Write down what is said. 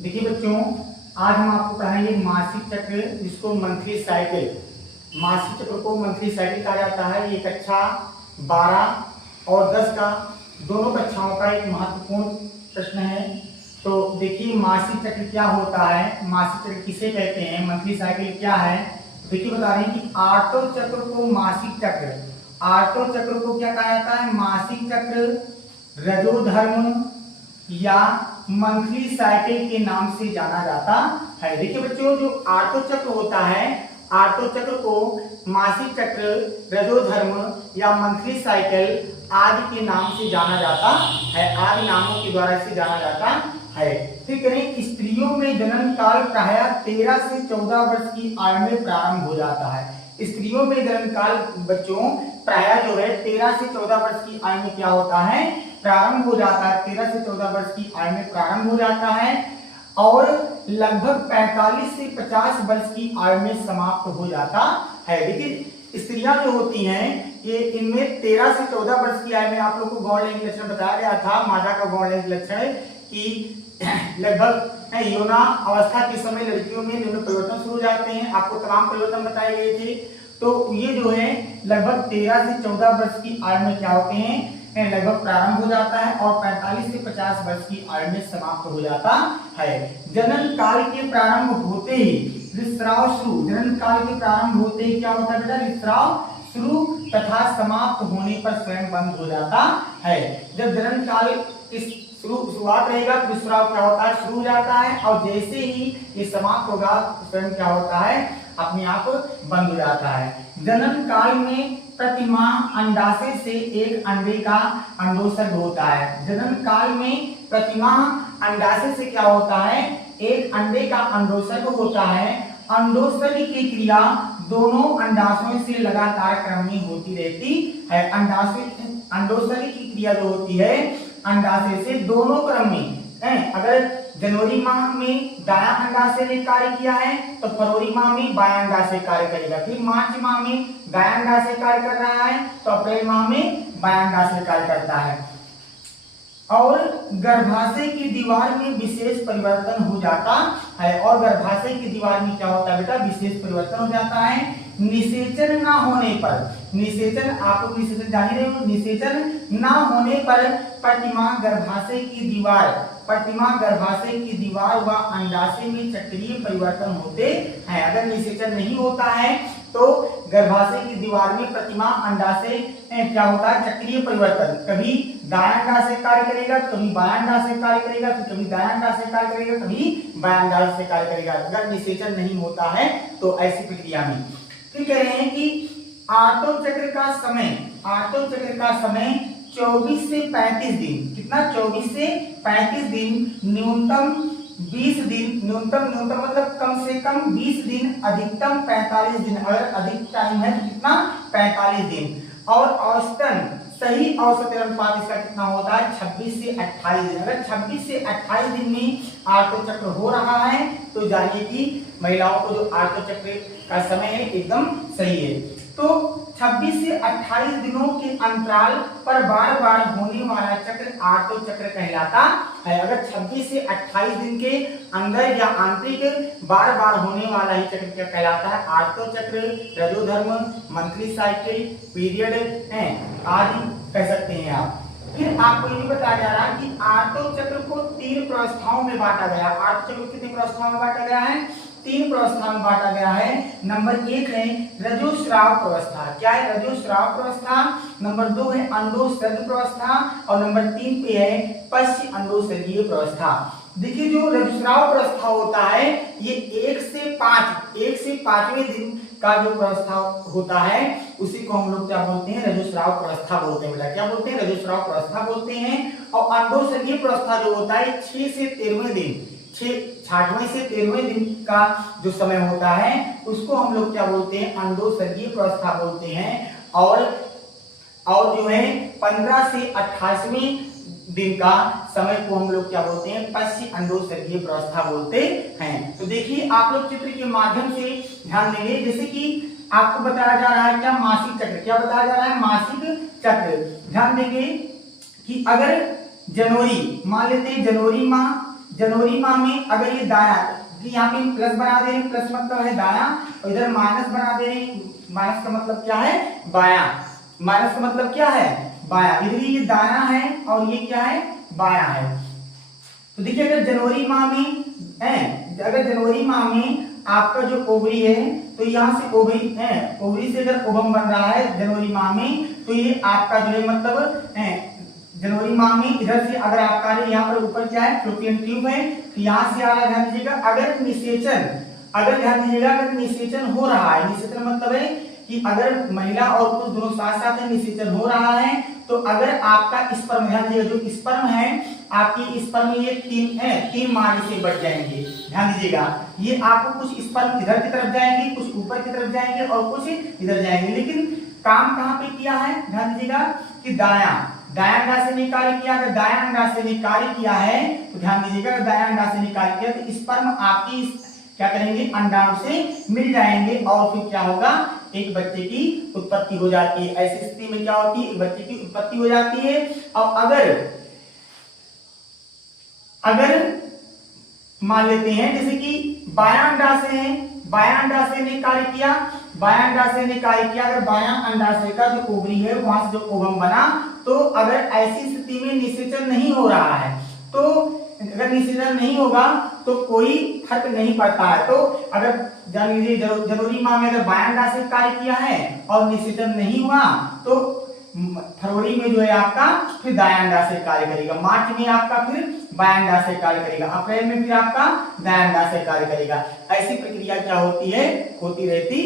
देखिए बच्चों, आज हम आपको पढ़ाएंगे मासिक चक्र, जिसको मंथली साइकिल। मासिक चक्र को मंथली साइकिल कहा जाता है। ये कक्षा 12 और 10 का दोनों कक्षाओं का एक महत्वपूर्ण प्रश्न है। तो देखिए मासिक चक्र क्या होता है, मासिक चक्र किसे कहते हैं, मंथली साइकिल क्या है। देखिए बता रहे हैं कि आर्टो चक्र को मासिक चक्र, आर्टो चक्र को क्या कहा जाता है, मासिक चक्र, रजोधर्म या मंथली साइकिल के नाम से जाना जाता है। देखिए बच्चों, जो आर्टो चक्र होता है, आर्टो चक्र को मासिक चक्र, रजोधर्म या मंथली साइकिल आदि के नाम से जाना जाता है, आदि नामों के द्वारा इसे जाना जाता है। ठीक है। स्त्रियों में जन्म काल प्रायः 13 से 14 वर्ष की आयु में प्रारंभ हो जाता है। स्त्रियों में जन्म काल बच्चों प्रायः जो है 13 से 14 वर्ष की आयु में क्या होता है, प्रारंभ हो जाता है। 13 से 14 वर्ष की आयु में प्रारंभ हो जाता है और लगभग 45 से 50 वर्ष की आयु में समाप्त हो जाता है। देखिए स्त्रियां जो होती हैं, ये इनमें 13 से 14 वर्ष की आयु में आप लोग को गौण लिंग लक्षण बताया गया था। मादा का गौण लिंग लक्षण कि लगभग यौना अवस्था के समय लड़कियों में निम्न परिवर्तन शुरू हो जाते हैं। आपको तमाम परिवर्तन बताए गए थे। तो ये जो है लगभग 13 से 14 वर्ष की आयु में क्या होते हैं, लगभग प्रारंभ हो जाता है और 45 से 50 वर्ष की आयु में समाप्त हो जाता है। जनन काल के प्रारंभ होते ही ऋस्राव शुरू, जनन काल के प्रारंभ होते ही क्या होता है बेटा, ऋस्राव शुरू तथा समाप्त होने पर स्वयं बंद हो जाता है। जब जनन काल शुरुआत रहेगा तो ऋस्राव क्या होता है, शुरू हो जाता है और जैसे ही ये समाप्त होगा स्वयं क्या होता है, अपने आप बंद हो जाता है। जनन काल में प्रतिमाह अंडाशय से एक अंडे का अंडोत्सर्ग होता है। जनन काल में प्रतिमाह अंडाशय से क्या होता है, एक अंडे का अंडोत्सर्ग होता है। अंडोत्सर्ग की क्रिया दोनों अंडाशयों से लगातार क्रम में होती रहती है। अंडोत्सर्ग की क्रिया जो होती है अंडाशय से दोनों क्रम में है। अगर जनवरी माह में दायां अंडाशय ने कार्य किया है तो फरवरी माह में बायां अंडाशय कार्य करेगा। फिर मार्च माह में दायां अंडाशय कार्य कर रहा है तो अप्रैल माह में बायां अंडाशय कार्य करता है। और गर्भाशय की दीवार में विशेष परिवर्तन हो जाता है। और गर्भाशय की दीवार में क्या होता है बेटा, विशेष परिवर्तन हो जाता है। निषेचन ना होने पर, निषेचन आप लोग निषेचन जान ही रहे हो, निषेचन ना होने पर प्रतिमा गर्भाशय की दीवार, प्रतिमा गर्भाशय की दीवार व अंडाशय में चक्रीय परिवर्तन होते हैं। अगर निषेचन नहीं होता है तो गर्भाशय की दीवार में प्रतिमा अंडाशय क्या होता है, चक्रीय परिवर्तन, कभी दायां अंडाशय कार्य करेगा, कभी बायां अंडाशय कार्य करेगा, फिर कभी दायां अंडाशय कार्य करेगा, कभी बायां अंडाशय कार्य करेगा। अगर निषेचन नहीं होता है तो ऐसी प्रक्रिया में फिर कह रहे हैं कि आर्टो चक्र का समय, आर्टो चक्र का समय 24 से 35 दिन, कितना, 24 से 35 दिन, न्यूनतम 20 दिन, न्यूनतम मतलब कम से कम 20 दिन, अधिकतम 45 दिन। अगर अधिक टाइम है तो कितना, 45 दिन। और औसतन सही औसत अनुपात इसका कितना होता है, 26 से 28 दिन। अगर 26 से 28 दिन में आर्टो चक्र हो रहा है तो जानिए कि महिलाओं को जो आर्टो चक्र का समय है एकदम सही है। तो 26 से 28 दिनों के अंतराल पर बार बार होने वाला चक्र आर्टो चक्र कहलाता है। अगर 26 से 28 दिन के अंदर या आंतरिक बार बार होने वाला ही चक्र क्या कहलाता है, आर्टो चक्र, रजोधर्म, मंथली साइकिल, पीरियड है आदि कह सकते हैं आप। फिर आपको ये बताया जा रहा है कि आर्टो चक्र को 3 प्रावस्थाओं में बांटा गया। आर्टो चक्र कितने प्रावस्थाओं में बांटा गया है, 3 प्रावस्था में बांटा गया है। नंबर 1 है रजोस्राव प्रावस्था, क्या है, रजोस्राव प्रावस्था। नंबर 2 है अंडोत्सर्ग प्रावस्था और नंबर 3 पे है पश्च अंडोत्सर्गीय प्रावस्था। देखिए जो रजोस्राव प्रावस्था होता है ये 1 से 5वें दिन का जो प्रावस्था होता है उसी को हम लोग क्या बोलते हैं, रजोस्राव प्रावस्था बोलते हैं। बेटा क्या बोलते हैं, रजोस्राव प्रावस्था बोलते हैं। और अंडोत्सर्गीय प्रावस्था जो होता है 6 से 13वें दिन, 6वें से 13वें दिन का जो समय होता है उसको हम लोग क्या बोलते हैं, अंडोत्सर्गीय प्रावस्था बोलते हैं। और जो है 15 से 28वें दिन का समय को हम लोग क्या बोलते हैं, पश्च अंडोत्सर्गीय प्रावस्था बोलते हैं। तो देखिए आप लोग चित्र के माध्यम से ध्यान देंगे, जैसे कि आपको बताया जा रहा है क्या, मासिक चक्र, क्या बताया जा रहा है, मासिक चक्र। ध्यान देंगे कि अगर जनवरी, मान लेते हैं जनवरी माह जनवरी माह में अगर ये दाया, यहाँ पे प्लस बना दे रहे हैं, प्लस मतलब है दाया, और इधर माइनस बना दे रहे हैं, माइनस का मतलब क्या है बाया, माइनस का मतलब क्या है बाया, इधर ये दाया है और ये क्या है बाया है। तो देखिए अगर जनवरी माह में अगर जनवरी माह में आपका जो ओवरी है तो यहाँ से ओवरी है, ओवरी से अगर ओवम बन रहा है जनवरी माह में, तो ये आपका जो है मतलब जनवरी माह में इधर से अगर आपका यहाँ पर ऊपर क्या है फ्लोपियन ट्यूब है, तो यहाँ से आ रहा है, ध्यान दीजिएगा अगर निषेचन, अगर ध्यान दीजिएगा अगर निषेचन हो रहा है, निषेचन मतलब है कि अगर महिला और पुरुष दोनों साथ साथ है, निषेचन हो रहा है, तो अगर आपका स्पर्म, ध्यान दीजिएगा जो स्पर्म है आपकी स्पर्म ये तीन मार्ग से बढ़ जाएंगे, ध्यान दीजिएगा ये आपको कुछ स्पर्म इधर की तरफ जाएंगे, कुछ ऊपर की तरफ जाएंगे और कुछ इधर जाएंगे, लेकिन काम कहाँ पे किया है ध्यान दीजिएगा कि दाया अंडाशय ने कार्य किया, अगर दाया अंडाशय ने कार्य किया है तो ध्यान दीजिएगा दाया अंडाशय ने कार्य किया तो स्पर्म आपकी क्या करेंगे अंडाणु से मिल जाएंगे और फिर क्या होगा एक बच्चे की उत्पत्ति हो जाती है। ऐसी स्थिति में क्या होती है एक बच्चे की उत्पत्ति हो जाती है। और अगर मान लेते हैं जैसे कि बायां अंडाशय है, बायां अंडाशय ने कार्य किया, बायां अंडाशय ने कार्य किया, अगर बायां अंडाशय का जो ओवरी है वहां से जो ओवम बना, तो अगर ऐसी स्थिति में निषेचन नहीं हो रहा है, तो अगर निषेचन नहीं होगा तो कोई फर्क नहीं पड़ता है। तो अगर जान लीजिए जनवरी माह में अगर बायां अंडाशय कार्य किया है और निषेचन नहीं हुआ, तो फरवरी में जो है आपका फिर दायां अंडाशय कार्य करेगा, मार्च में आपका फिर बायां अंडाशय कार्य करेगा, अप्रैल में फिर आपका दायां अंडाशय कार्य करेगा। ऐसी प्रक्रिया क्या होती है होती रहती